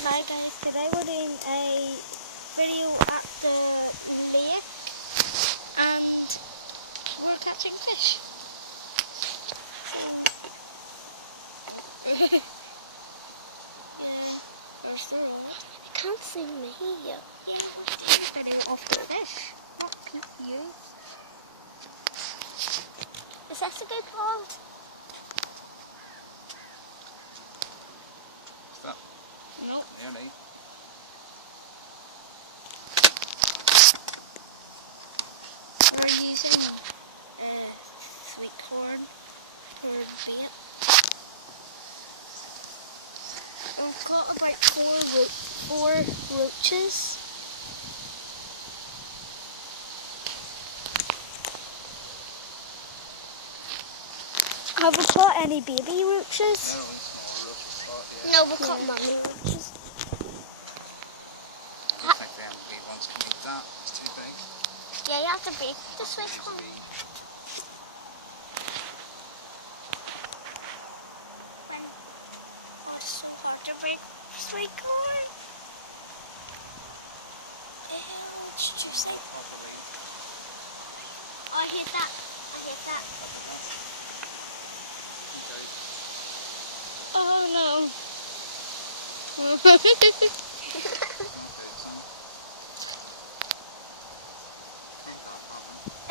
Hi guys, today we're doing a video at the lake and we're catching fish. You can't see me. Yeah, we're taking a video of the fish, not you. Is that a good pond? Stop. No. Nearly. We're using sweet corn for bait. We've caught about four roaches. Have we caught any baby roaches? No, we caught mummy roaches. I don't think them wee ones can eat that. It's too big. Yeah, you have to bake the sweet corn. Oh, it's so hard to bake sweet corn. Ew, it's juicy. Oh, I hate that. I hate that. Oh no.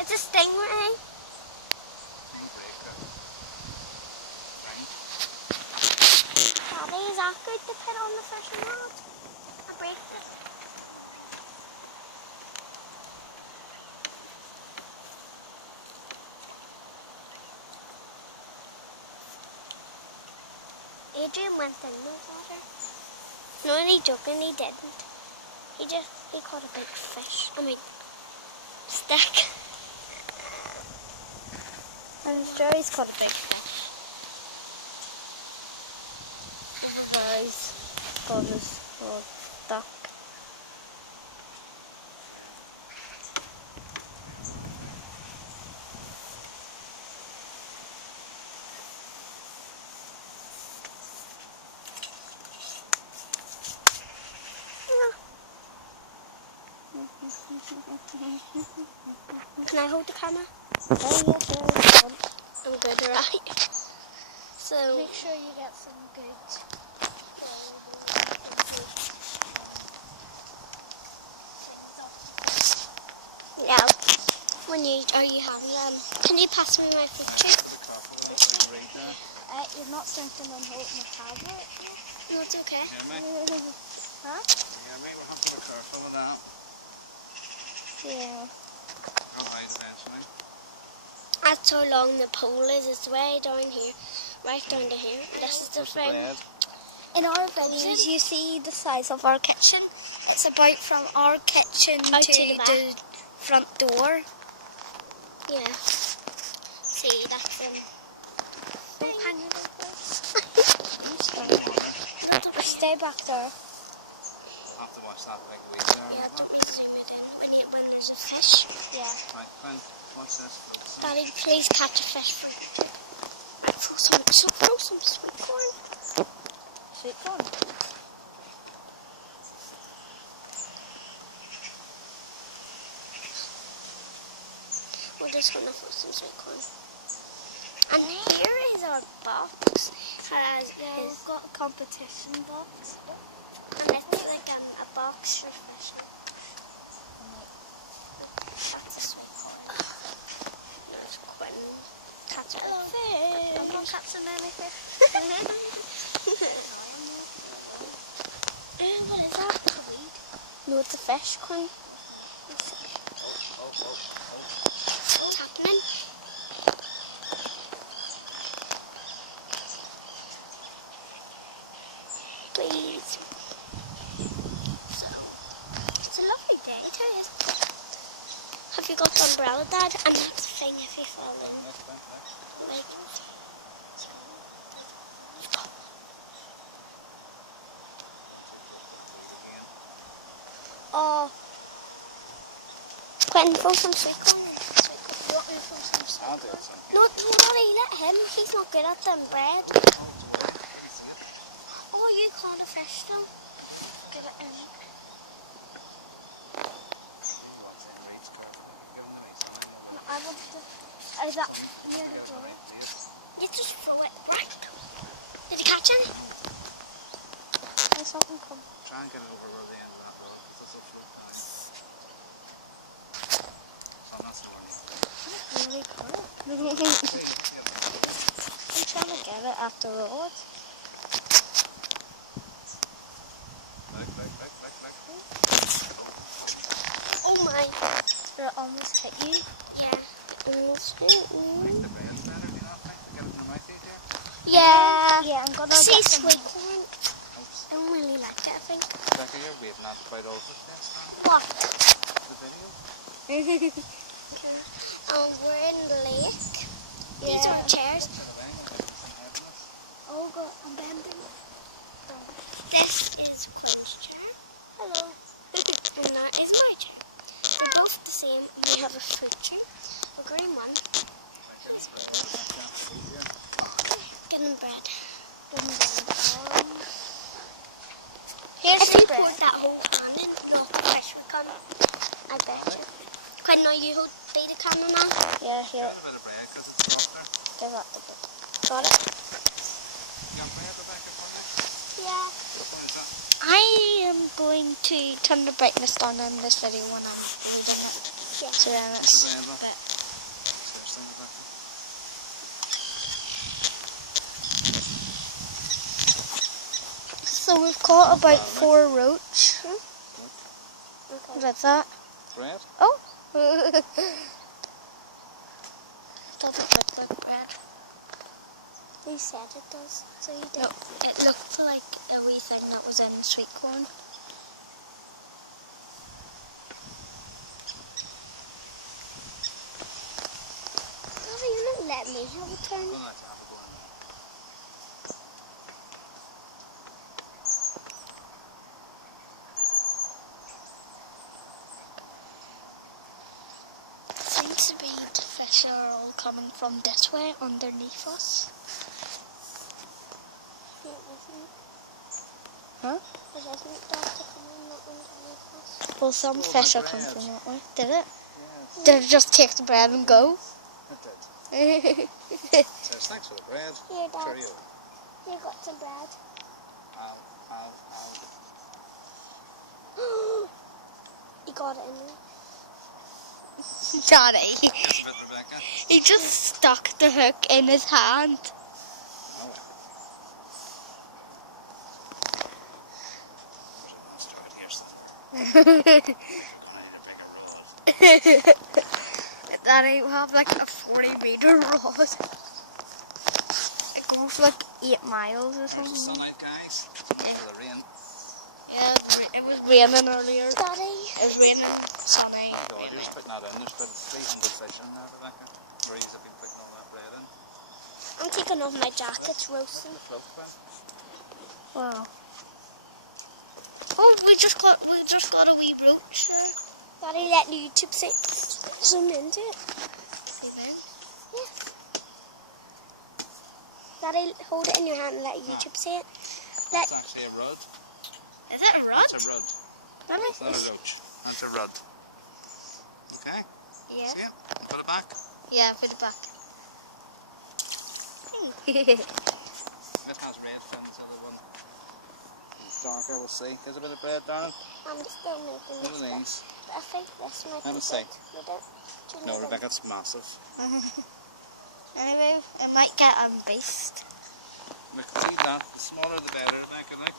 It's a stingray. Daddy, is that good to put on the fishing rod? I break it. Adrian went in the water. No, he joking, he didn't. He caught a big fish. I mean, stick. I'm sure he's caught a big fish. Guys, got his rod stuck. Can I hold the camera? Oh, yes, yes. I'm good, right? So make sure you get some good. Yeah. When you having them? Can you pass me my picture? You're not thinking on holding a tablet. No, it's okay. You hear me? Huh? You hear me? We'll have to be careful with that. Yeah. I'll hide eventually. That's how long the pole is. It's way down here, right down to here. This is the frame. In our videos, you see the size of our kitchen. It's about from our kitchen to the front door. Yeah. See, that's don't hang it over. Stay back there. I'll have to watch that big weed there. Yeah, don't be zoom it in when there's a fish. Yeah. Right, Glenn, watch this. Daddy, please catch a fish for me. Right, throw some sweet corn. Sweet corn? We're just going to throw some sweet corn. And here is our box. We've got a competition box. And it's like a box for fishing. That's a sweet corn. There's Quinn catching a fish. I'm not catching any fish. What is that? It's a weed. No, it's a fish, Quinn. What's happening? Please. So, it's a lovely day today. Have you got the umbrella, Dad? And that's the thing if you fall in. Like, oh. Quentin, throw some sweet corn. You want me to throw some sweet corn? I'll do it. No, Daddy, let him. He's not good at them bread. Oh, you caught a fish though. get it in. I want to. Is that near the door? You just throw it right. Did you catch any? There's something come. Try and get it over where the end of that road, because this will float down. I'm not storing it. Really cool. I'm trying to get it at the road. Back. Oh my. Did it almost hit you? Yeah. Almost hit Make me. the brains better, do you not think? To get it in the mouth easier? Yeah. Yeah, I'm gonna see sweet corn. I don't really like it, I think. Rebecca, you're waving at about all this next time. What? The video? We're in the lake. These are chairs. Oh god, I'm bending. This is Quinn's chair. Hello. And that is my chair. They're both the same. We have a fruit tree, a green one. Get him bread. Get him bread. Here's if you poured that whole can in, no fish would come. I bet you. Quinn, now you hold be the camera man. Yeah, here. Give it a bit of bread, because it's softer. Give it a bit. Got it? You got bread, Rebecca, for me? Yeah. What is that? I am going to turn the brightness down in this video when I'm reading it. Yeah. So then it's The bread, a bit. Seriously, Rebecca. So we've caught about 4 roach. Okay. What's that? Bread? Oh. Doesn't look like bread. He said it does, so you did. No, it looked like a wee thing that was in sweet corn. Daddy, you're not letting me have a turn. Well, let's have a go in. Seems to be the fish are all coming from this way underneath us. Huh? Well, some fish are coming from that way. Did it? Yes. Did it just take the bread and go? It did. Here, Says thanks for the bread. Dad. Cheerio. You got some bread. I'll. He got it in there. Daddy. Yes, but Rebecca. He just stuck the hook in his hand. No way. There's a monster out here, so I need a bigger rod. Daddy will have like a 40-meter rod. It goes like 8 miles or There's the something. sun out, guys. It's the rain. Yeah, it was raining earlier. Daddy. It was raining, sunny. Oh God, you're just putting that in. There's about 300 fish in there, Rebecca. Breeze have been putting all that bread in. I'm taking off my jacket, it's roasting. The float, Quinn. Wow. Oh, we just got a wee roach there. Daddy, let YouTube say zoom into it. Zoom in? Yes. Daddy, hold it in your hand and let YouTube see it. Let. It's actually a rudd. Is it a rod? It's a rudd. Daddy? It's not a roach. That's a rudd. Okay? Yeah. See it? Put it back. Yeah, put it back. That has red fins, the other one. It's darker, we'll see. There's a bit of bread, darling. I'm still making One of this these. bit. I think this might Let be me see. good. Would it? Do you No, know Rebecca, it's massive. Anyway, it might get a beast. Look, see that? The smaller the better, Rebecca, look.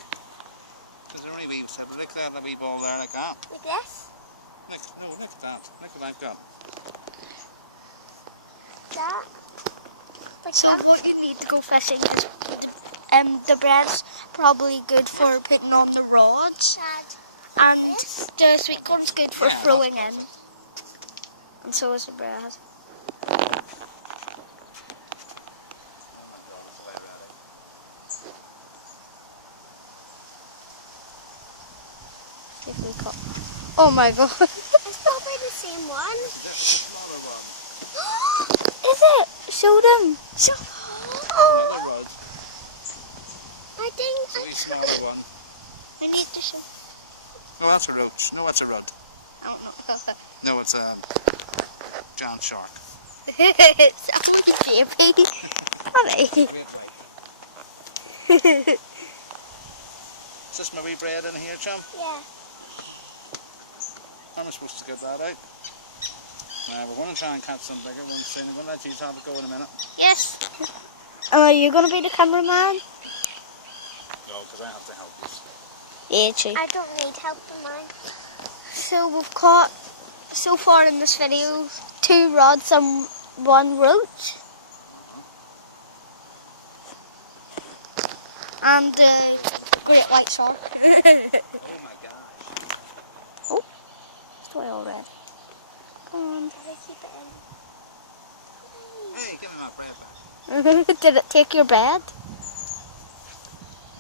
There's a wee sibling, look at that wee ball there, like that. Like this? Look, no, look at that. Look what I've got. That. Like so that. What you need to go fishing is the bread's probably good for putting on the rods, and the sweet corn's good for throwing in, and so is the bread. If we caught. Oh my god! It's probably the same one. That's the smaller one. Is it? Show them. Show. Oh. Another rod. I think It's a wee smaller one. I need to show. No, that's a roach. No, that's a rudd. I don't know. No, it's a giant shark. It's only baby. Honey. Is this my wee bread in here, chum? Yeah. How am I supposed to get that out? We're going to try and catch some bigger ones soon. I'm going to let you have it go in a minute. Yes. Are you going to be the cameraman? No, because I have to help you. Yeah, true. I don't need help in mine. So we've caught, so far in this video, 2 rods and 1 roach. And great white shark. Oh my gosh. Oh, it's way all red. Come on. How do I keep it in? Hey, give me my bread back. Did it take your bread? Do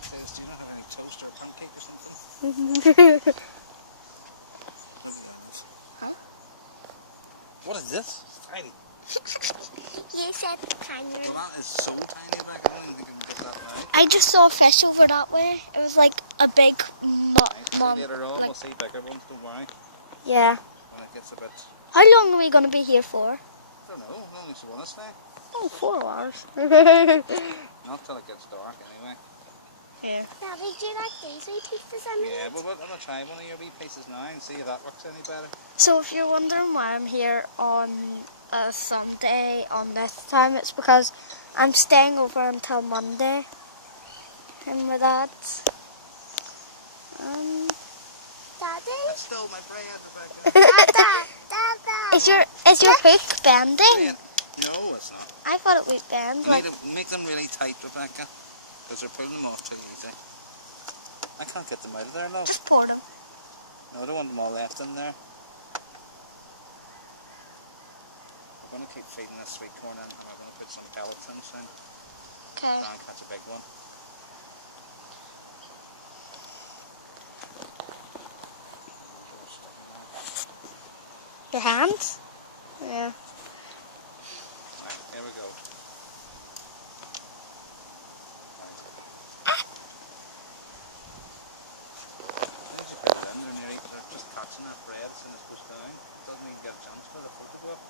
you not have any toast or pancake or something? What is this? It's tiny. You said tiny. Well, that is so tiny back. I don't even think I can get that out. I just saw a fish over that way. It was like a big Later on, we'll see bigger ones, don't worry. Yeah. When it gets a bit... How long are we going to be here for? I don't know, how long do you want to stay? Oh, 4 hours. Not till it gets dark, anyway. Yeah. Daddy, do you like these wee pieces on Yeah, but I'm going to try one of your wee pieces now and see if that works any better. So if you're wondering why I'm here on a Sunday on this time, it's because I'm staying over until Monday in my dad's. Daddy? I stole my bread, Rebecca. Dada! Is your hook bending? No, it's not. I thought it would bend. You Like... need to make them really tight, Rebecca, because they're pulling them off too easy. I can't get them out of there, no. Just pour them. No, I don't want them all left in there. I'm going to keep feeding this sweet corn in, and I'm going to put some pellets in soon. Okay. Try and catch a big one. Your hands? Yeah. Right, here we go. As you put it in, they're just catching that bread as soon as it goes down. It doesn't even get a chance for the foot to go up.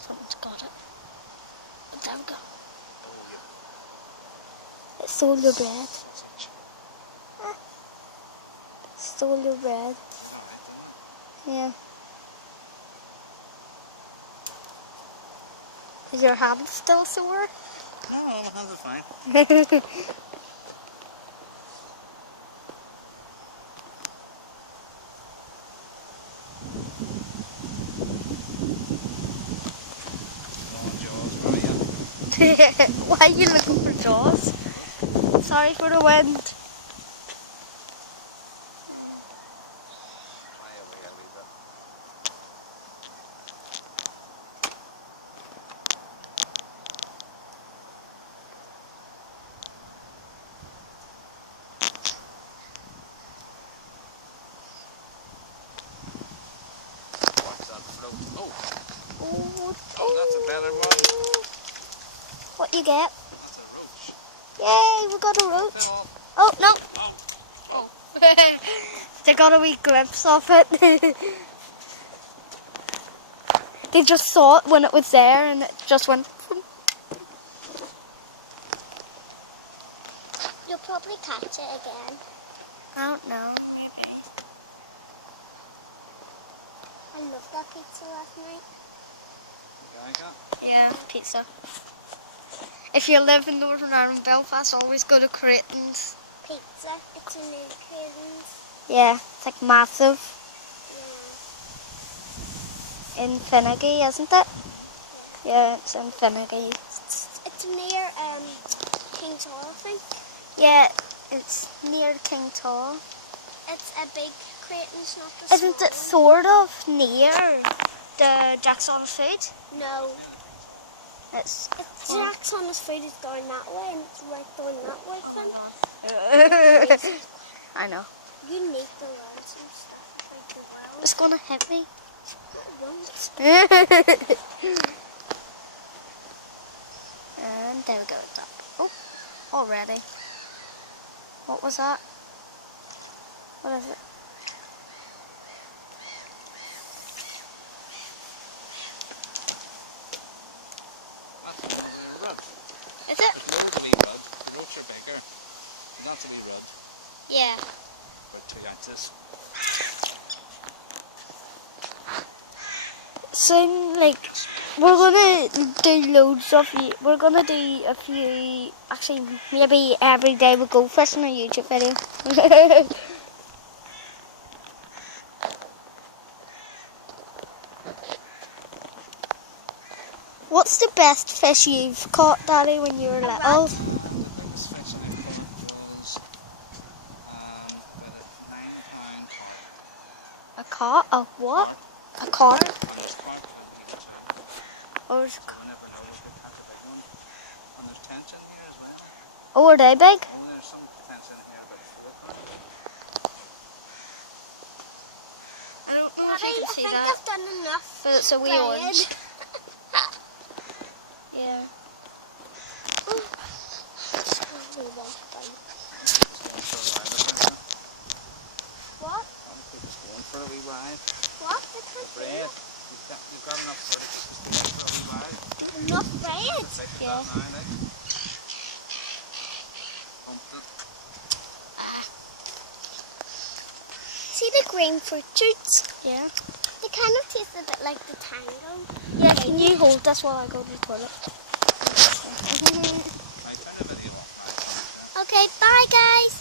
Someone's got it. There we go. Oh, yeah. It stole your bread. Sausage. Stole your bread. Yeah. Is your hand still sore? No, my hands are fine. Why are you looking for jaws? Sorry for the wind. Oh, that's a better one. What you get? That's a roach. Yay, we got a roach. No. Oh, no. Oh. They got a wee glimpse of it. They just saw it when it was there and it just went. You'll probably catch it again. I don't know. I loved that pizza last night. Yeah, pizza. If you live in Northern Ireland, Belfast, always go to Creighton's. Pizza? It's in Creighton's. Yeah, it's like massive. Yeah. In Finnegy, isn't it? Yeah, it's in Finnegy. It's near King's Hall, I think. Yeah, it's near King's Hall. It's a big Creighton's, not the small. Isn't it sort of near the Jack's on Food? No. It's Jack's on his feet is going that way and it's right going that way from. I know. You need the rods and stuff like the well. It's gonna hit me. And there we go. Oh, already. What was that? What is it? Is it? Roach are bigger. Not to be rubbed. Yeah. About 2 ounces. Soon, like, we're gonna do loads of. We're gonna do a few. Actually, maybe every day we go fishing a YouTube video. What's the best fish you've caught, Daddy, when you were little? The biggest fish I caught was about a 9-pound A cod? A what? A cod? carp. Or You never know if they catch a big one. And there's tension here as well. oh, are they big? Oh, there's some tension here about 4 pounds. Daddy, I think I've done enough. But it's a wee orange. Yeah. What? Going for a wee ride. What? Bread. You've got enough for it. Just for a wee ride. Enough bread? Yeah. See the green fruit shoots? Yeah. They kind of taste a bit like the tango. Yeah, can you hold this while I go to the toilet? Okay, bye guys.